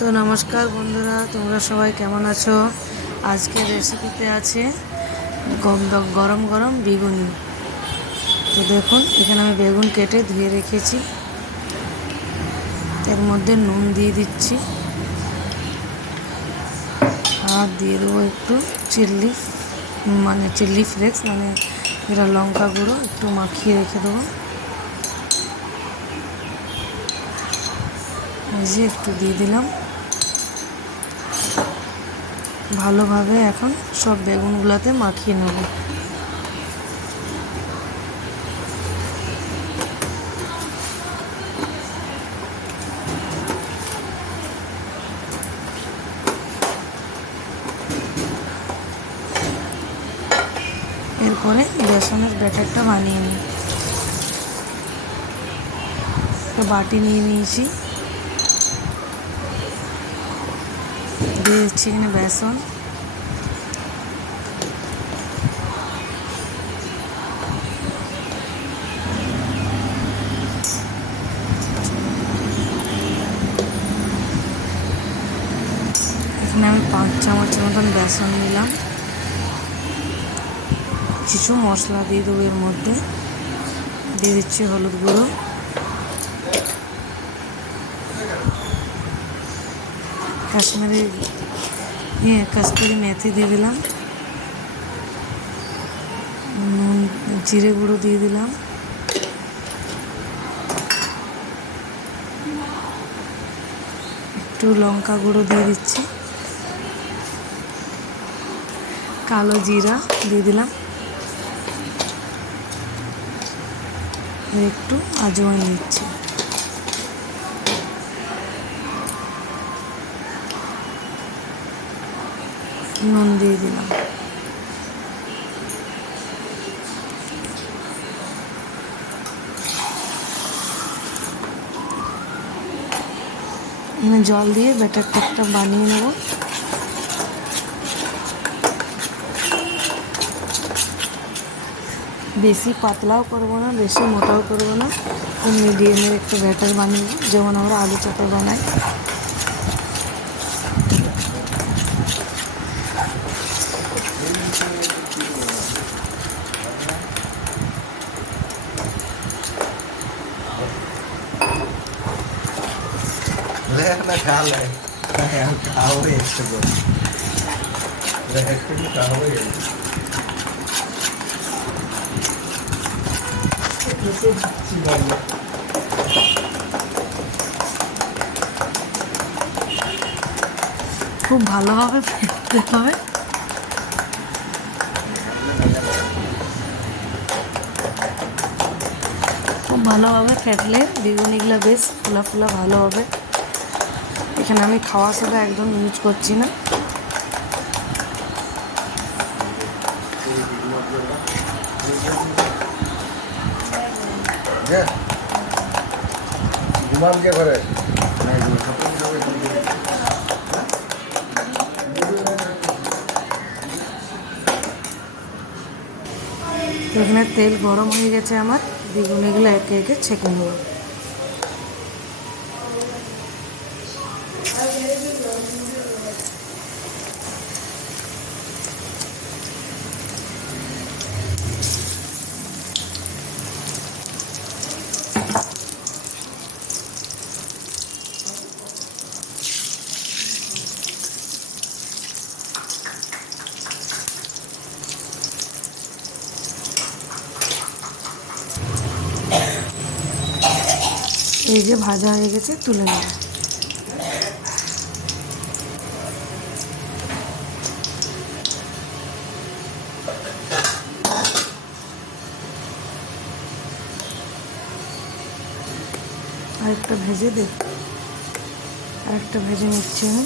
তো নমস্কার বন্ধুরা, তোমরা সবাই কেমন আছো? আজকের রেসিপিতে আছে গরম গরম বেগুনি। তো দেখুন, এখানে আমি বেগুন কেটে ধুয়ে রেখেছি। এর মধ্যে নুন দিয়ে দিচ্ছি, আর দিয়ে দেবো একটু চিলি ফ্লেক্স, যেটা লঙ্কা গুঁড়ো, একটু মাখিয়ে রেখে দেবো। ভেজে একটু দিয়ে দিলাম। ভালোভাবে এখন সব বেগুনগুলোতে মাখিয়ে নেব। এরপরে বেসনের ব্যাটারটা বানিয়ে নিই। একটা বাটি নিয়ে নিয়েছি, দিয়ে দিচ্ছি এখানে বেসন, এখানে আমি 5 চামচের মতন বেসন নিলাম। কিছু মশলা দিয়ে দেবো এর মধ্যে। দিয়ে দিচ্ছি হলুদ গুঁড়ো, কাশ্মীরি মেথি দিয়ে দিলাম, জিরে গুঁড়ো দিয়ে দিলাম, একটু লঙ্কা গুঁড়ো দিয়ে দিচ্ছি, কালো জিরা দিয়ে দিলাম, একটু আজওয়ান দিচ্ছি। নুন দিয়ে দিলাম। এখানে জল দিয়ে ব্যাটারটা বানিয়ে নেব। বেশি পাতলাও করবো না, বেশি মোটাও করবো না, মিডিয়ামের একটু ব্যাটার বানিয়ে, যেমন আমরা আলু চপা বানাই। খুব ভালোভাবে ফেটতে হবে। খুব ভালোভাবে ফেটলে বেগুনিগুলো বেশ ফুলা ফুলা ভালো হবে। এখানে আমি খাওয়া সোডা একদম ইউজ করছি না। এখানে তেল গরম হয়ে গেছে আমার, বেগুনিগুলো একে একে ছেঁকে নেব। এই যে ভাজা হয়ে গেছে, তুলে নেব। আরেকটা ভেজে নিচ্ছি আমি।